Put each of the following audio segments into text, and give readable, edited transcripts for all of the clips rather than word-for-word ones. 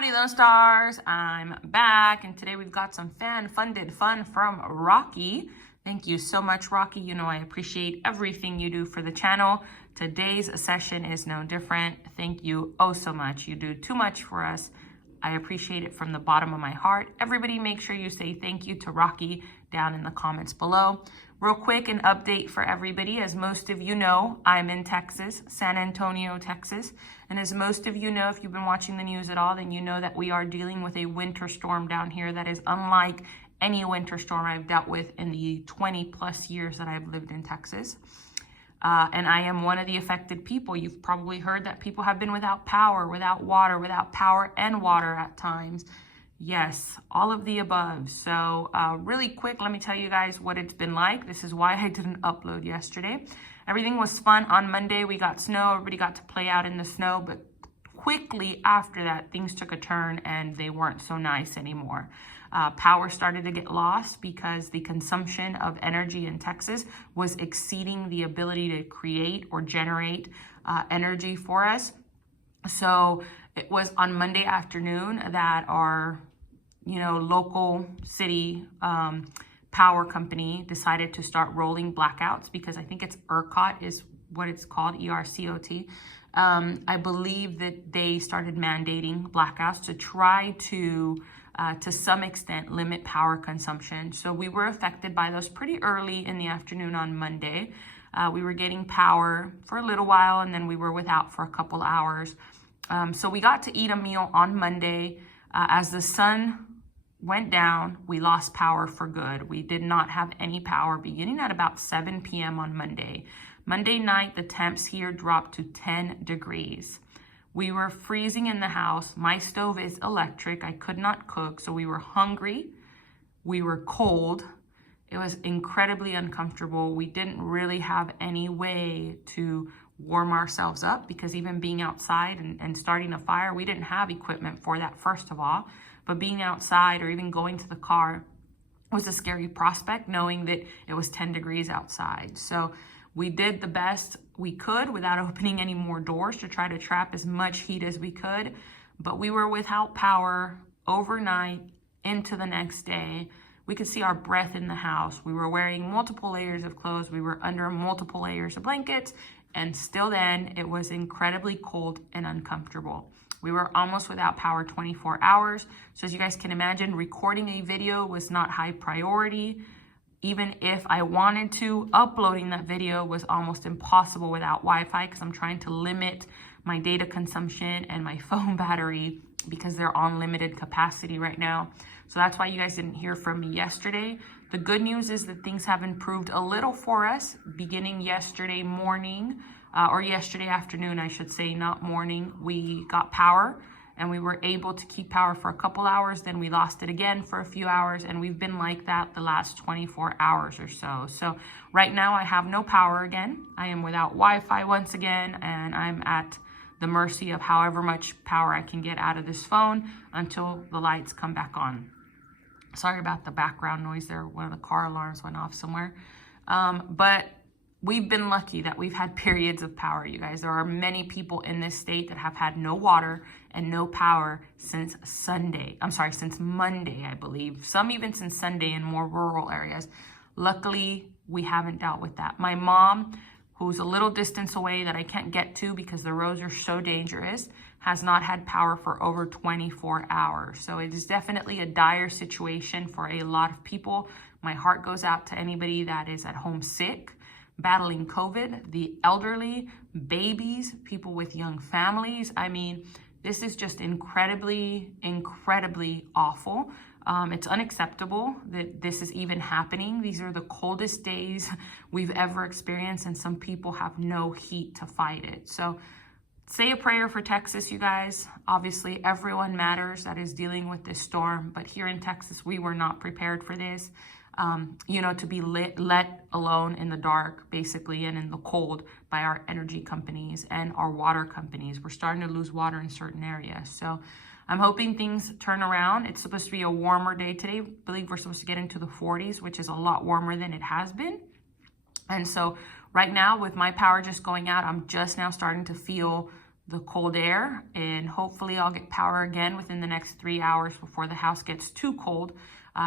Howdy Lone Stars, I'm back, and today we've got some fan-funded fun from Rocky. Thank you so much, Rocky. You know I appreciate everything you do for the channel. Today's session is no different. Thank you oh so much. You do too much for us. I appreciate it from the bottom of my heart. Everybody make sure you say thank you to Rocky down in the comments below. Real quick, an update for everybody. As most of you know, I'm in Texas, San Antonio, Texas. And as most of you know, if you've been watching the news at all, then you know that we are dealing with a winter storm down here that is unlike any winter storm I've dealt with in the 20 plus years that I've lived in Texas. And I am one of the affected people. You've probably heard that people have been without power, without water, without power and water at times. Yes, all of the above. So really quick, let me tell you guys what it's been like. This is why I didn't upload yesterday. Everything was fun on Monday. We got snow. Everybody got to play out in the snow. But quickly after that, things took a turn and they weren't so nice anymore. Power started to get lost because the consumption of energy in Texas was exceeding the ability to create or generate energy for us. So it was on Monday afternoon that our local city power company decided to start rolling blackouts because I think it's ERCOT is what it's called, E-R-C-O-T. I believe that they started mandating blackouts to try to some extent limit power consumption. So we were affected by those pretty early in the afternoon on Monday. We were getting power for a little while and then we were without for a couple hours. So we got to eat a meal on Monday. As the sun went down, we lost power for good. We did not have any power beginning at about 7 p.m. on Monday. Monday night, the temps here dropped to 10 degrees. We were freezing in the house. My stove is electric. I could not cook, so we were hungry. We were cold. It was incredibly uncomfortable. We didn't really have any way to warm ourselves up because even being outside and starting a fire, we didn't have equipment for that, first of all. But being outside or even going to the car was a scary prospect, knowing that it was 10 degrees outside. So we did the best we could without opening any more doors to try to trap as much heat as we could. But we were without power overnight into the next day. We could see our breath in the house. We were wearing multiple layers of clothes. We were under multiple layers of blankets. And still then, it was incredibly cold and uncomfortable. We were almost without power 24 hours. So as you guys can imagine, recording a video was not high priority. Even if I wanted to, uploading that video was almost impossible without Wi-Fi because I'm trying to limit my data consumption and my phone battery because they're on limited capacity right now. So that's why you guys didn't hear from me yesterday. The good news is that things have improved a little for us beginning yesterday morning, or yesterday afternoon, I should say, not morning. We got power and we were able to keep power for a couple hours. Then we lost it again for a few hours, and we've been like that the last 24 hours or so. So right now I have no power again. I am without Wi-Fi once again, and I'm at the mercy of however much power I can get out of this phone until the lights come back on. Sorry about the background noise there. One of the car alarms went off somewhere. But we've been lucky that we've had periods of power, you guys. There are many people in this state that have had no water and no power since since Monday, I believe. Some even since Sunday in more rural areas. Luckily, we haven't dealt with that. My mom, who's a little distance away that I can't get to because the roads are so dangerous, has not had power for over 24 hours. So it is definitely a dire situation for a lot of people. My heart goes out to anybody that is at home sick, battling COVID, the elderly, babies, people with young families. I mean, this is just incredibly, incredibly awful. It's unacceptable that this is even happening. These are the coldest days we've ever experienced, and some people have no heat to fight it. So say a prayer for Texas, you guys. Obviously, everyone matters that is dealing with this storm, but here in Texas, we were not prepared for this. To be let alone in the dark, basically, and in the cold by our energy companies and our water companies. We're starting to lose water in certain areas. So I'm hoping things turn around. It's supposed to be a warmer day today. I believe we're supposed to get into the 40s, which is a lot warmer than it has been. And so right now, with my power just going out, I'm just now starting to feel the cold air, and hopefully I'll get power again within the next 3 hours before the house gets too cold,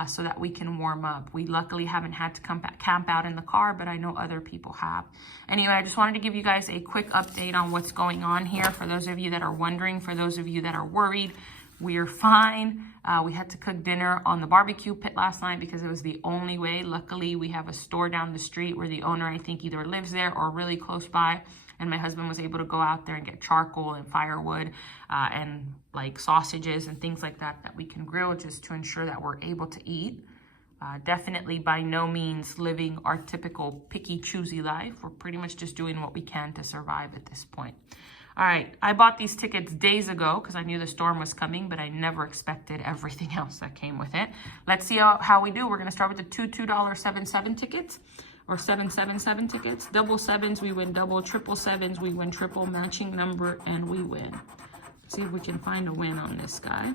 so that we can warm up. We luckily haven't had to camp out in the car, but I know other people have. Anyway, I just wanted to give you guys a quick update on what's going on here. For those of you that are wondering, for those of you that are worried, we're fine. We had to cook dinner on the barbecue pit last night because it was the only way. Luckily, we have a store down the street where the owner, I think, either lives there or really close by. And my husband was able to go out there and get charcoal and firewood and like sausages and things like that that we can grill just to ensure that we're able to eat. Definitely by no means living our typical picky, choosy life. We're pretty much just doing what we can to survive at this point. All right, I bought these tickets days ago because I knew the storm was coming, but I never expected everything else that came with it. Let's see how we do. We're going to start with the two $2.77 tickets. Or 777 tickets. Double sevens, we win double. Triple sevens, we win triple. Matching number, and we win. Let's see if we can find a win on this guy.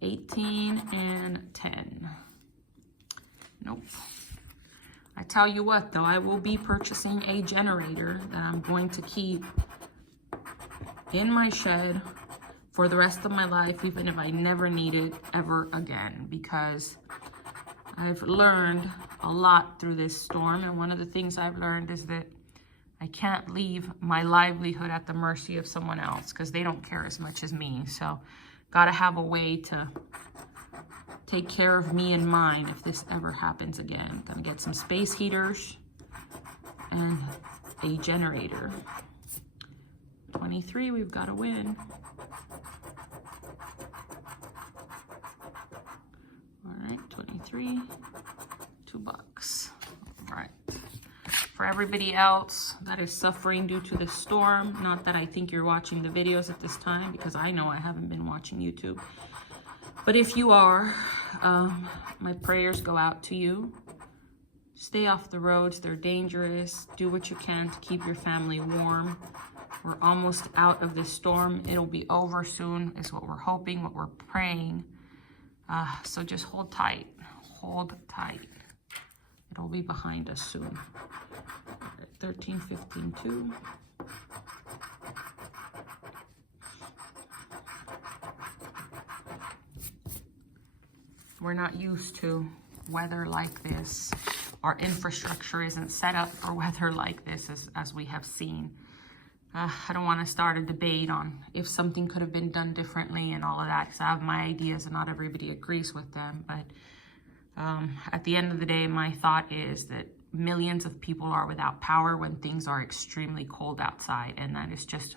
18 and 10. Nope. I tell you what, though, I will be purchasing a generator that I'm going to keep in my shed for the rest of my life, even if I never need it ever again, because I've learned a lot through this storm, and one of the things I've learned is that I can't leave my livelihood at the mercy of someone else because they don't care as much as me. So gotta have a way to take care of me and mine if this ever happens again. Gonna get some space heaters and a generator. 23, we've got to win. All right, 23, $2. All right. For everybody else that is suffering due to the storm, not that I think you're watching the videos at this time, because I know I haven't been watching YouTube. But if you are, my prayers go out to you. Stay off the roads, they're dangerous. Do what you can to keep your family warm. We're almost out of this storm. It'll be over soon, is what we're hoping, what we're praying. So just hold tight, hold tight. It'll be behind us soon. 13, 15, 2. We're not used to weather like this. Our infrastructure isn't set up for weather like this as we have seen. I don't want to start a debate on if something could have been done differently and all of that, because I have my ideas and not everybody agrees with them. But at the end of the day, my thought is that millions of people are without power when things are extremely cold outside, and that is just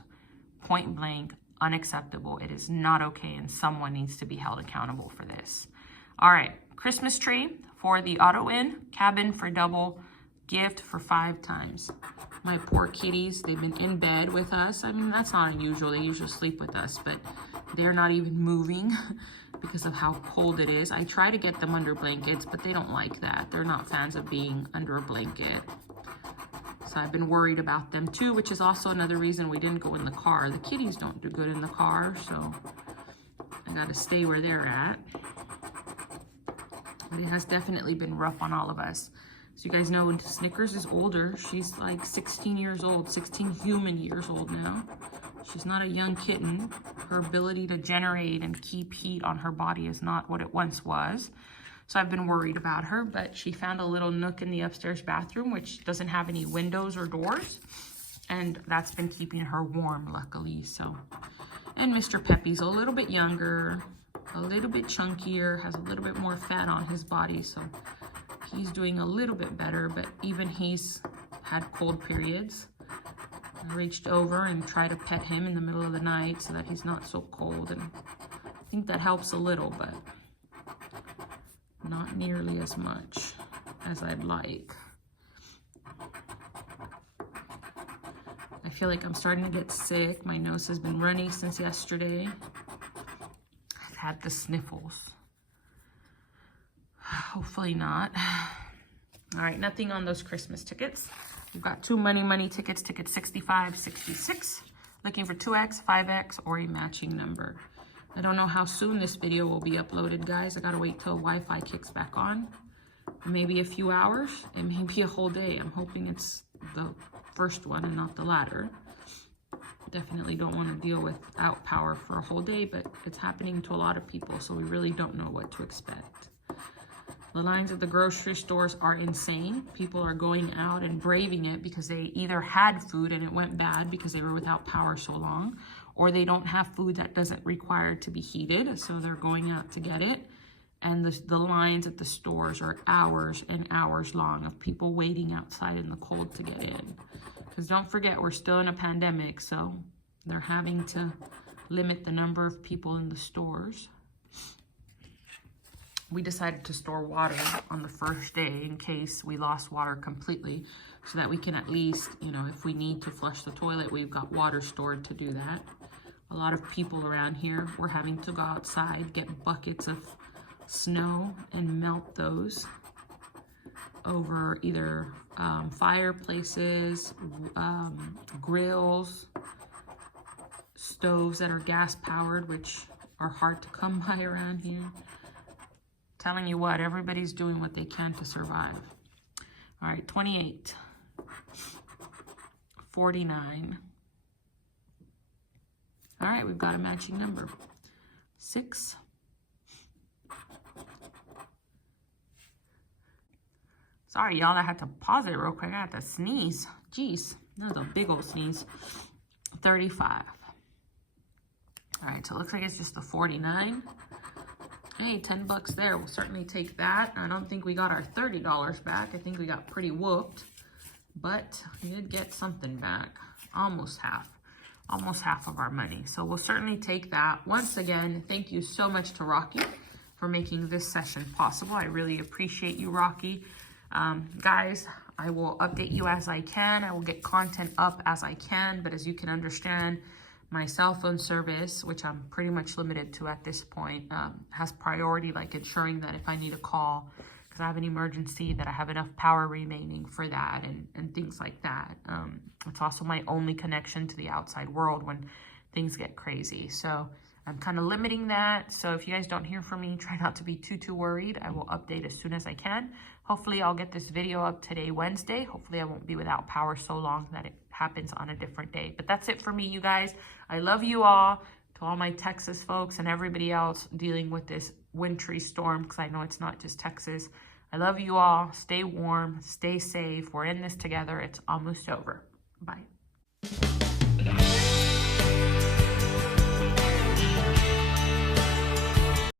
point blank unacceptable. It is not okay, and someone needs to be held accountable for this. All right, Christmas tree for the auto-in, cabin for double, gift for 5 times. My poor kitties, they've been in bed with us. I mean, that's not unusual. They usually sleep with us, but they're not even moving because of how cold it is. I try to get them under blankets, but they don't like that. They're not fans of being under a blanket. So I've been worried about them too, which is also another reason we didn't go in the car. The kitties don't do good in the car, so I gotta stay where they're at. But it has definitely been rough on all of us. So you guys know, Snickers is older. She's like 16 years old, 16 human years old now. She's not a young kitten. Her ability to generate and keep heat on her body is not what it once was. So I've been worried about her, but she found a little nook in the upstairs bathroom, which doesn't have any windows or doors. And that's been keeping her warm, luckily. So, and Mr. Peppy's a little bit younger, a little bit chunkier, has a little bit more fat on his body. So he's doing a little bit better, but even he's had cold periods. I reached over and tried to pet him in the middle of the night so that he's not so cold, and I think that helps a little, but not nearly as much as I'd like. I feel like I'm starting to get sick. My nose has been runny since yesterday. I've had the sniffles. Hopefully not. All right, nothing on those Christmas tickets. We've got 2 money tickets, ticket 65, 66. Looking for 2X, 5X, or a matching number. I don't know how soon this video will be uploaded, guys. I gotta wait till Wi-Fi kicks back on. Maybe a few hours, and maybe a whole day. I'm hoping it's the first one and not the latter. Definitely don't want to deal without power for a whole day, but it's happening to a lot of people, so we really don't know what to expect. The lines at the grocery stores are insane. People are going out and braving it because they either had food and it went bad because they were without power so long, or they don't have food that doesn't require to be heated, so they're going out to get it. And the lines at the stores are hours and hours long of people waiting outside in the cold to get in. Because don't forget, we're still in a pandemic, so they're having to limit the number of people in the stores. We decided to store water on the first day in case we lost water completely, so that we can at least, you know, if we need to flush the toilet, we've got water stored to do that. A lot of people around here were having to go outside, get buckets of snow and melt those over either fireplaces, grills, stoves that are gas powered, which are hard to come by around here. Telling you what, everybody's doing what they can to survive. All right, 28, 49. All right, we've got a matching number. 6. Sorry, y'all, I had to pause it real quick. I had to sneeze. Jeez, that was a big old sneeze. 35. All right, so it looks like it's just a 49. Hey, 10 bucks there. We'll certainly take that. I don't think we got our $30 back. I think we got pretty whooped, but we did get something back. Almost half of our money. So we'll certainly take that. Once again, thank you so much to Rocky for making this session possible. I really appreciate you, Rocky. Guys, I will update you as I can. I will get content up as I can, but as you can understand, my cell phone service, which I'm pretty much limited to at this point, has priority, like ensuring that if I need a call because I have an emergency, that I have enough power remaining for that and things like that. It's also my only connection to the outside world when things get crazy. So I'm kind of limiting that. So if you guys don't hear from me, try not to be too worried. I will update as soon as I can. Hopefully I'll get this video up today, Wednesday. Hopefully I won't be without power so long that it happens on a different day. But that's it for me, you guys. I love you all. To all my Texas folks and everybody else dealing with this wintry storm, because I know it's not just Texas. I love you all. Stay warm. Stay safe. We're in this together. It's almost over. Bye.